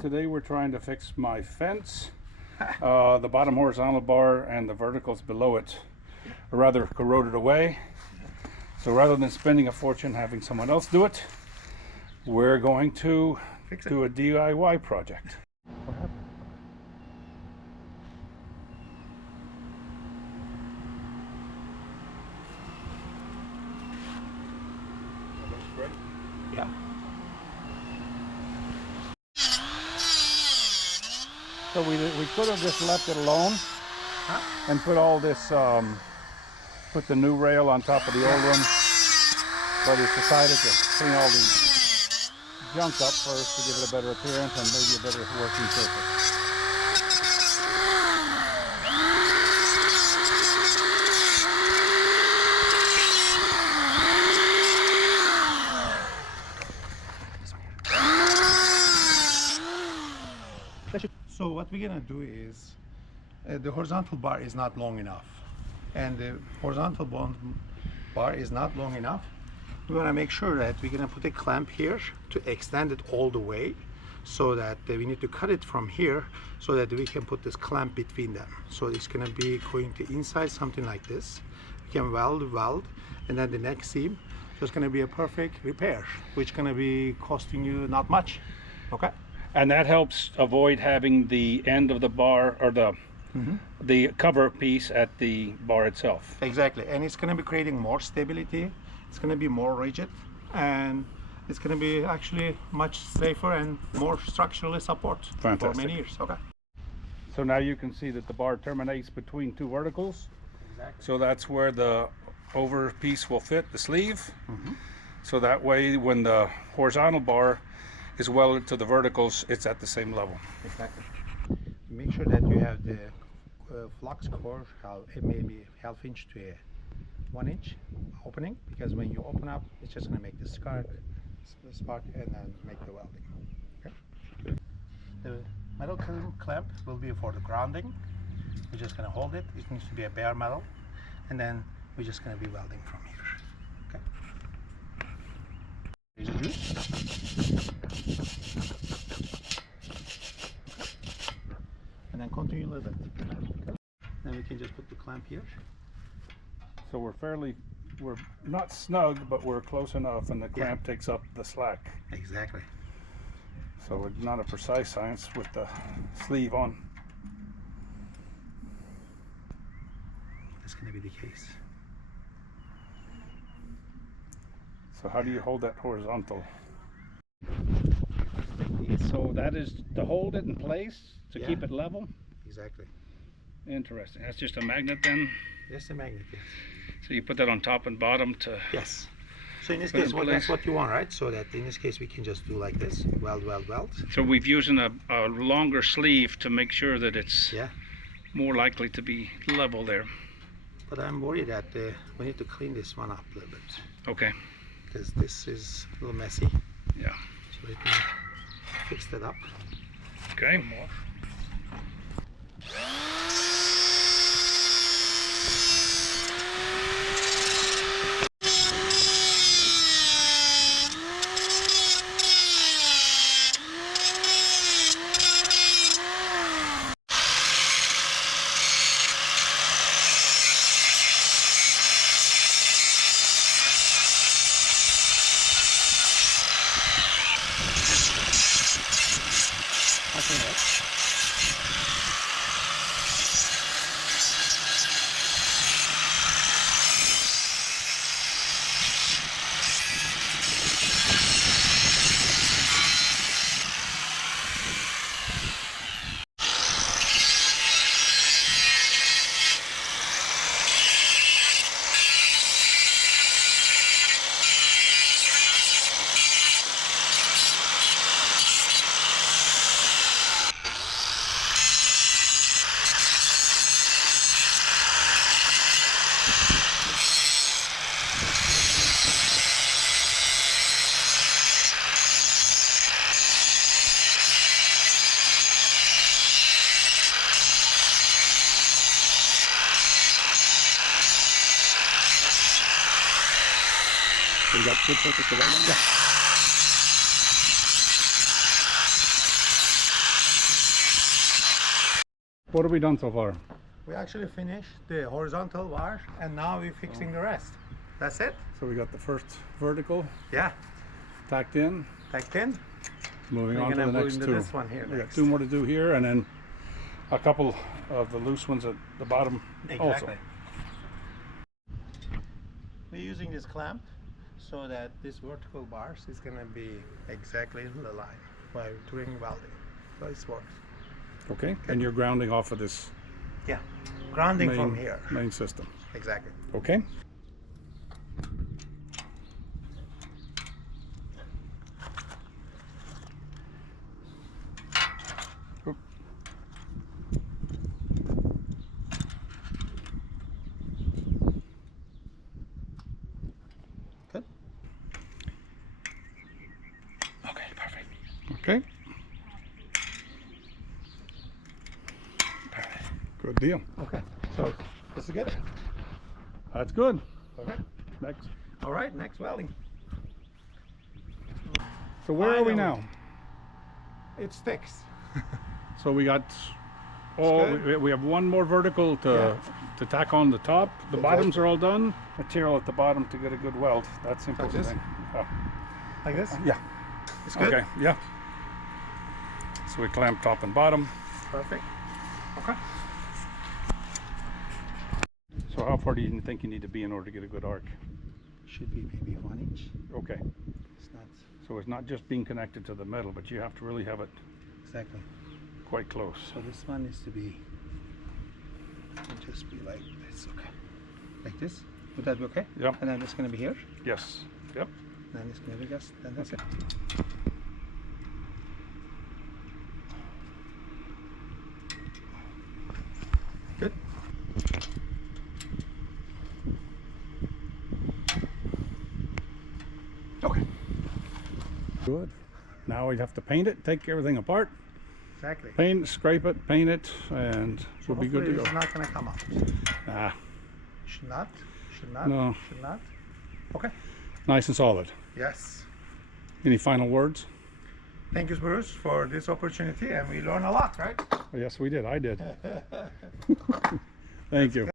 Today we're trying to fix my fence. The bottom horizontal bar and the verticals below it are rather corroded away. So rather than spending a fortune having someone else do it, we're going to do a DIY project. What happened? That looks great. Yeah. So we could have just left it alone and put all this, put the new rail on top of the old one, but we decided to clean all the junk up first to give it a better appearance and maybe a better working surface. So what we're gonna do is, the horizontal bar is not long enough, and the horizontal bar is not long enough. We want to make sure that we're gonna put a clamp here to extend it all the way, so that we need to cut it from here so that we can put this clamp between them. So it's gonna be going to inside something like this. We can weld, and then the next seam is gonna be a perfect repair, which gonna be costing you not much. Okay. And that helps avoid having the end of the bar or the cover piece at the bar itself. Exactly, and it's going to be creating more stability. It's going to be more rigid, and it's going to be actually much safer and more structurally support for many years. Okay. So now you can see that the bar terminates between two verticals. Exactly. So that's where the over piece will fit the sleeve. So that way, when the horizontal bar is welded to the verticals, it's at the same level. Exactly. Make sure that you have the flux core maybe half inch to a 1 inch opening, because when you open up, it's just going to make the spark and then make the welding. Okay. The metal clamp will be for the grounding. We're just going to hold it. It needs to be a bare metal, and then we're just going to be welding from here. Okay. And then continue a little bit. Okay. Then we can just put the clamp here. So we're not snug, but we're close enough, and the clamp takes up the slack. Exactly. So it's not a precise science with the sleeve on. That's going to be the case. So how do you hold that horizontal? So that is to hold it in place, to keep it level? Exactly. Interesting. That's just a magnet then? Yes, a magnet, yes. So you put that on top and bottom to... Yes. So in this case, that's what you want, right? So that in this case, we can just do like this, weld. So we've using a longer sleeve to make sure that it's more likely to be level there. But I'm worried that we need to clean this one up a little bit. Okay. Because this is a little messy. Yeah. So we can fix that up. Okay, more. You got good surface to weld on? Yeah. What have we done so far? We actually finished the horizontal bar, and now we're fixing the rest. That's it? So we got the first vertical Yeah. tacked in. Tacked in. Moving We're on to gonna the move next into two. this one here We got next. 2 more to do here, and then a couple of the loose ones at the bottom also. We're using this clamp so that this vertical bars is gonna be exactly in the line while doing welding. So it works. Okay, and you're grounding off of this Yeah. Grounding from here. main system. Exactly. Okay. Oop. Good. Okay, perfect. Okay. Good deal. Okay. So this is good. That's good. Okay. Next. All right. Next welding. So where are we Finally. now? It sticks. So we got, we have 1 more vertical to tack on the top. The bottoms are all done. Material at the bottom to get a good weld. That's the important this? thing. Oh, Like this. yeah. It's good. Okay. Yeah. So we clamp top and bottom. Perfect. Okay. So how far do you think you need to be in order to get a good arc? Should be maybe 1 inch. Okay. It's not So it's not just being connected to the metal, but you have to really have it exactly. quite close. So this one needs to be. It'll just be like this. Okay. Like this. Would that be okay? Yep. And then it's gonna be here. Yes. Yep. Then it's gonna be just. Then that's it. Good. Okay. Good. Now we have to paint it, take everything apart, Exactly. paint, scrape it, paint it, and we'll be good to go. It's not gonna come out. Ah, Should not. Should not. No. Should not. Okay. nice and solid. Yes. Any final words? Thank you, Bruce, for this opportunity, and we learn a lot, right? Yes, we did. I did. Thank you.